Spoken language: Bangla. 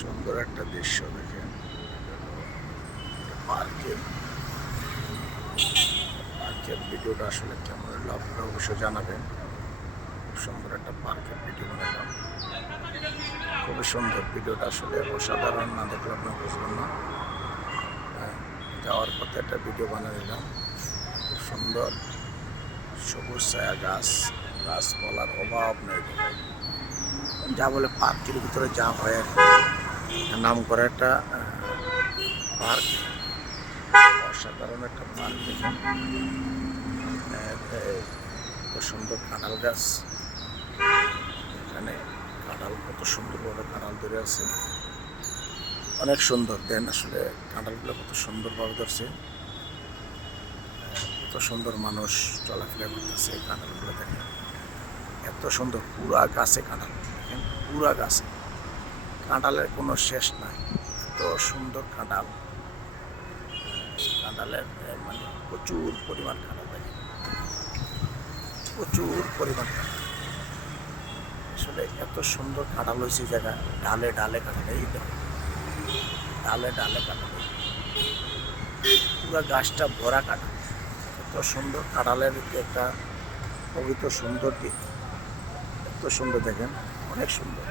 সুন্দর একটা দৃশ্য দেখেন। পার্কের পার্কের ভিডিওটা আসলে কেমন হলো আপনারা অবশ্যই জানাবেন। খুব সুন্দর একটা পার্কের ভিডিও বানালাম, খুবই সুন্দর ভিডিওটা, আসলে অসাধারণ না দেখলে আপনারা বুঝবেন না। যাওয়ার পথে একটা ভিডিও বানিয়ে নিলাম, খুব সুন্দর সবুজ ছায়া গাছ, গাছপালার অভাব নেই। যা বলে পার্কের ভিতরে যা হয় আর কি, নাম করা একটা পার্ক, অসাধারণ একটা পার্ক দেখেন। কত সুন্দর কাঁঠাল গাছ, এখানে কাঁঠাল কত সুন্দরভাবে কাঁঠাল ধরে আছে, অনেক সুন্দর। দেন আসলে কাঁঠালগুলো কত সুন্দরভাবে ধরছে, কত সুন্দর মানুষ চলাফেরা করতেছে। কাঁঠালগুলো দেখেন এত সুন্দর, পুরা গাছে কাঁঠাল দেখেন, পুরা গাছে কাঁঠালের কোনো শেষ নাই, এত সুন্দর কাঁঠাল। কাঁঠালের মানে প্রচুর পরিমাণ কাঁঠাল দেখেন, প্রচুর পরিমাণ কাঁঠাল। আসলে এত সুন্দর কাঁঠাল হয়েছে জায়গা, ডালে ডালে কাঁঠাল, এই দেখেন ডালে ডালে কাঁঠাল, পুরো গাছটা ভরা কাঁঠাল। এত সুন্দর কাঁঠালের একটা পবিত্র সুন্দর দিক, এত সুন্দর দেখেন, অনেক সুন্দর।